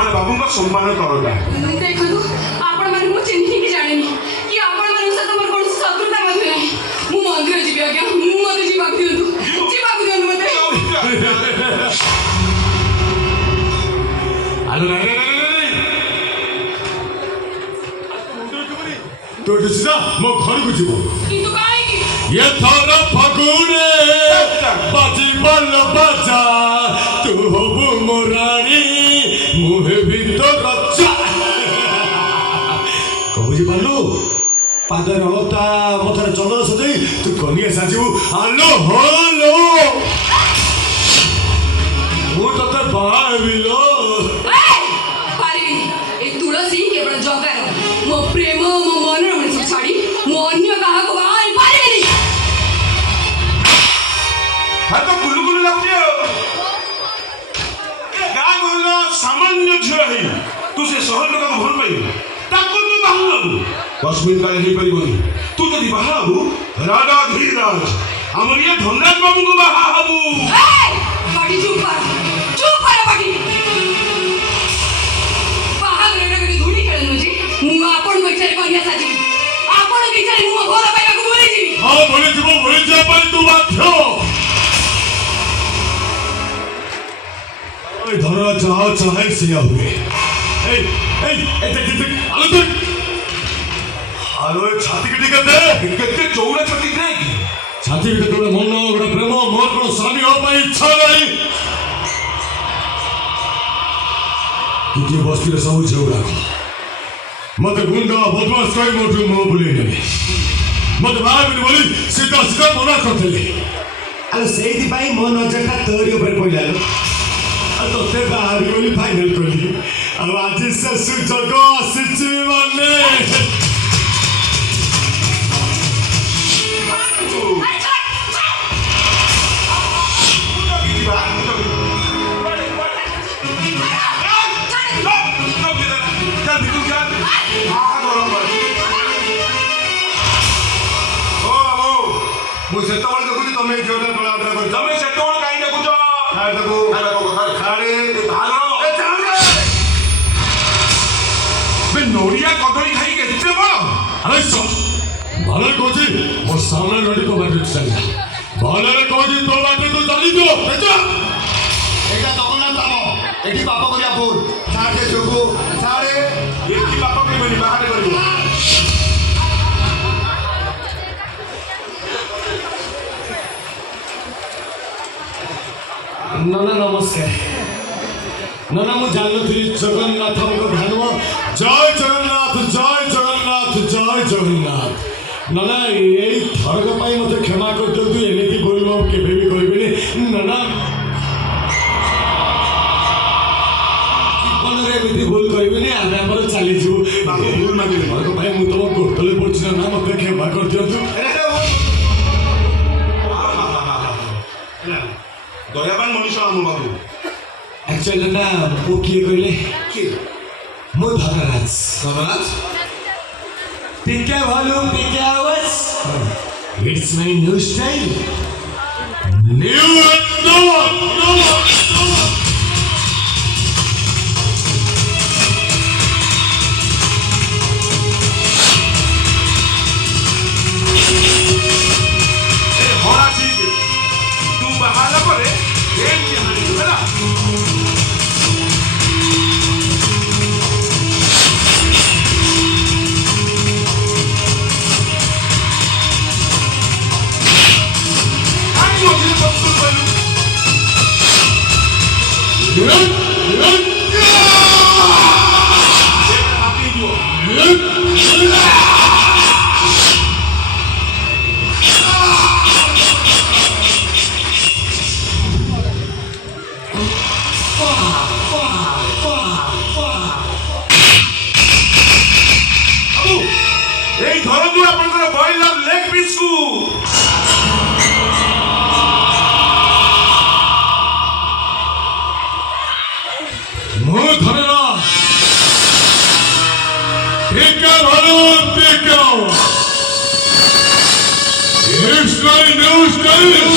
माने बाबू को सम्मान करता देखो आपण माने मु चिन्हि कि जाने कि आपण माने सत मोर कोन शत्रुता मत नाही मु मंदिर जीवी आज्ञा मु मते जीवा दियंतु मते अरे नहीं तो डिसिजा मो घर को जीवो किंतु काहे कि ये थारा फगुने बाजी बल बजा तू हो मोरानी मुहे भीतर रचा कबुजी बालू पादर अलता मथरे चंदन सजई तू कनिए साजिबू हालो हालो मु तते बाविलो पारिबी ए तुलसी केवल जगार मो प्रेम मो मन मन छाड़ी मो अन्य कहा को बाई पारिबी हां तो गुलु गुलु लागुचे गाय बोलो सामान्य झियो है तू से सहर लोक को भल पाई ताको तू बाहु 10 मिनिट काले ही परिबनी तू जदी बाहाबू राजा धीराज हमर ये धनराज बाबू को बाहाबू ए बाडी चुप कर बाडी बाहागर रे धुडी खेलन जी मु आपण विचार करिया साजी आपण विचार मु घर पाइबा को बोली जी हां बोली जा पर तू बाध्य ओए धनराज चाहे से हुए ए देख आलो हालो छाती के टिकते केते चौड़ा छाती नहीं छाती के तोरे मन गोटे प्रेम मोर को स्वामी हो पाई इच्छा नहीं तुझे बस्ती रे सब झगड़ा मते गुंडा बदमाश कई मोटू मो बोली ने मते भाई बोली सीधा मना करथले अरे सेही भाई मो नजरटा तोरी ऊपर पड़ला लो तो ते बाहर बोली फाइनल करली अब आज से सुजग आसीची माने मुझे तो बोल देखो तुम्हें जोड़ा बड़ा ऑर्डर कर તમે સેટોળ કાઈ દેખું છો खाए देखो ખાડે ભાલો એ ચાલે બે નોડિયા કદળી ખાઈ કેતે બળ अरे सो भले कोजी वो सामने लड़ी तो बाटे चल भले रे कोजी तो बाटे तो चली जो बेटा एटा जगन्नाथ धाम एठी पाप करिया भूल साडे जोगो साडे ଏଠି ବାପ କରିବନି ବାହାରେ କରିବ नाना नमस्कार नाना मु जानथि जगन्नाथ को ध्यान जय जगन्नाथ जय जगन्नाथ जय जगन्नाथ नाना यही थरक पाई मते क्षमा कर दियंतु एमिति बोलबो केबे भी कहबिनी नाना जीवन रे एमिति बोल कहबिनी आमे हमर चली छु बाबू भूल मागिले थरक पाई मु तुम गोटले पड़छि ना मते क्षमा कर दियंतु दयाबान मनीष आम बाबू एक्चुअली ना वो किए कहले कि मु धनराज धनराज पिके वॉल्यूम पिके आवाज it's my new style new नो ए होरा जी तू बाहर परे एम के हानि होला आई मोदी बक्सुर बोलू हाथी जो এই ধরন্তু আপনাদের বয়লার লেগ পিস কু मु धनराज पिके वॉल्यूम पिके आवाज इट्स माय न्यू स्टाइल